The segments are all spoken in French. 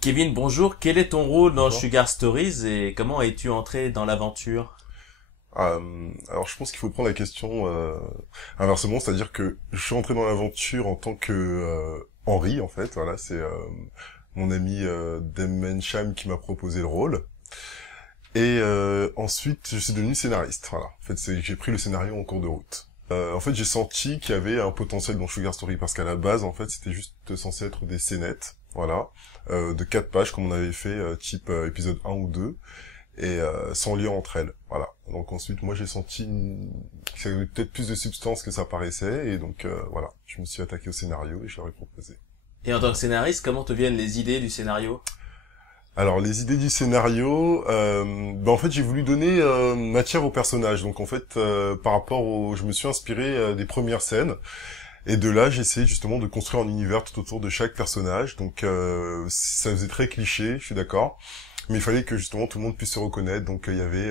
Kevin, bonjour. Quel est ton rôle dans Bonjour. Sugar Stories et comment es-tu entré dans l'aventure? Alors je pense qu'il faut prendre la question inversement, c'est-à-dire que je suis entré dans l'aventure en tant que Henri, en fait, voilà, c'est mon ami Demmen Cham qui m'a proposé le rôle. Et ensuite, je suis devenu scénariste, voilà. En fait, j'ai pris le scénario en cours de route. En fait, j'ai senti qu'il y avait un potentiel dans Sugar Story, parce qu'à la base, en fait, c'était juste censé être des scénettes, voilà, de 4 pages, comme on avait fait, type épisode 1 ou 2, et sans lien entre elles, voilà. Donc ensuite, moi, j'ai senti que ça avait peut-être plus de substance que ça paraissait, et donc voilà, je me suis attaqué au scénario et je leur ai proposé. Et en tant que scénariste, comment te viennent les idées du scénario? Alors les idées du scénario, en fait j'ai voulu donner matière au personnage. Donc en fait par rapport je me suis inspiré des premières scènes et de là j'ai essayé justement de construire un univers tout autour de chaque personnage. Donc ça faisait très cliché, je suis d'accord, mais il fallait que justement tout le monde puisse se reconnaître. Donc il y avait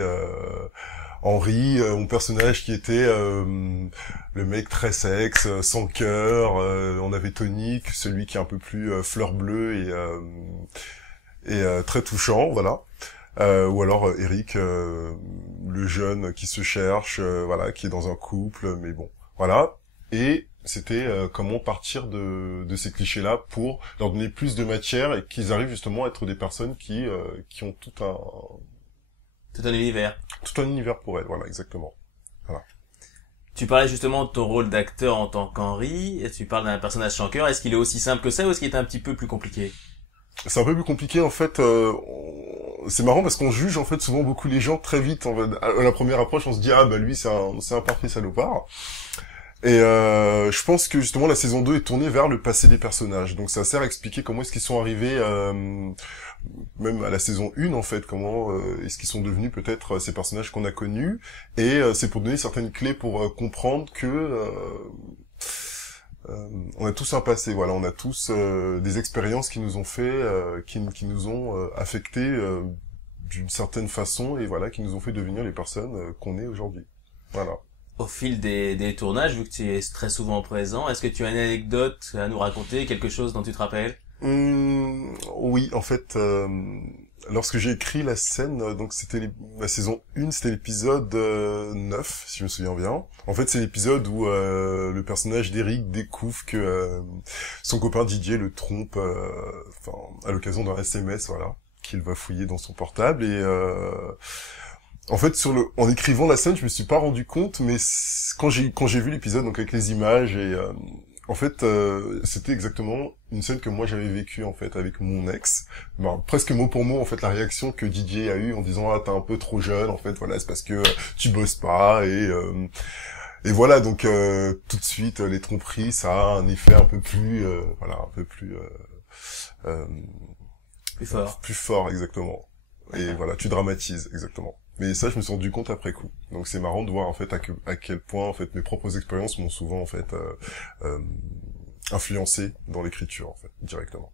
Henri, mon personnage qui était le mec très sexe, sans cœur. On avait Tonic, celui qui est un peu plus fleur bleue et très touchant, voilà. Ou alors Eric, le jeune qui se cherche, voilà, qui est dans un couple, mais bon, voilà. Et c'était comment partir de ces clichés-là pour leur donner plus de matière et qu'ils arrivent justement à être des personnes qui ont Tout un univers. tout un univers pour elles, voilà, exactement. Voilà. Tu parlais justement de ton rôle d'acteur en tant qu'Henri, et tu parles d'un personnage chanteur. Est-ce qu'il est aussi simple que ça ou est-ce qu'il est un petit peu plus compliqué? C'est un peu plus compliqué en fait. C'est marrant parce qu'on juge en fait souvent beaucoup les gens très vite. En fait. À la première approche, on se dit ah bah lui c'est un parfait salopard. Et je pense que justement la saison 2 est tournée vers le passé des personnages. Donc ça sert à expliquer comment est-ce qu'ils sont arrivés, même à la saison 1 en fait, comment est-ce qu'ils sont devenus peut-être ces personnages qu'on a connus. Et c'est pour donner certaines clés pour comprendre que on a tous un passé, voilà, on a tous des expériences qui nous ont fait, qui nous ont affectés d'une certaine façon et voilà, qui nous ont fait devenir les personnes qu'on est aujourd'hui. Voilà. Au fil des tournages, vu que tu es très souvent présent, est-ce que tu as une anecdote à nous raconter, quelque chose dont tu te rappelles? Oui, en fait, lorsque j'ai écrit la scène, donc c'était la saison 1, c'était l'épisode 9, si je me souviens bien. En fait, c'est l'épisode où le personnage d'Eric découvre que son copain Didier le trompe à l'occasion d'un SMS, voilà, qu'il va fouiller dans son portable. Et en fait, en écrivant la scène, je me suis pas rendu compte, mais quand j'ai vu l'épisode, donc avec les images et en fait, c'était exactement une scène que moi j'avais vécue en fait avec mon ex. Presque mot pour mot en fait la réaction que Didier a eue en disant ah t'es un peu trop jeune en fait voilà c'est parce que tu bosses pas et voilà donc tout de suite les tromperies ça a un effet un peu plus voilà un peu plus Plus fort. plus fort exactement et voilà tu dramatises exactement. Mais ça, je me suis rendu compte après coup. Donc c'est marrant de voir en fait à quel point en fait mes propres expériences m'ont souvent en fait influencé dans l'écriture en fait directement.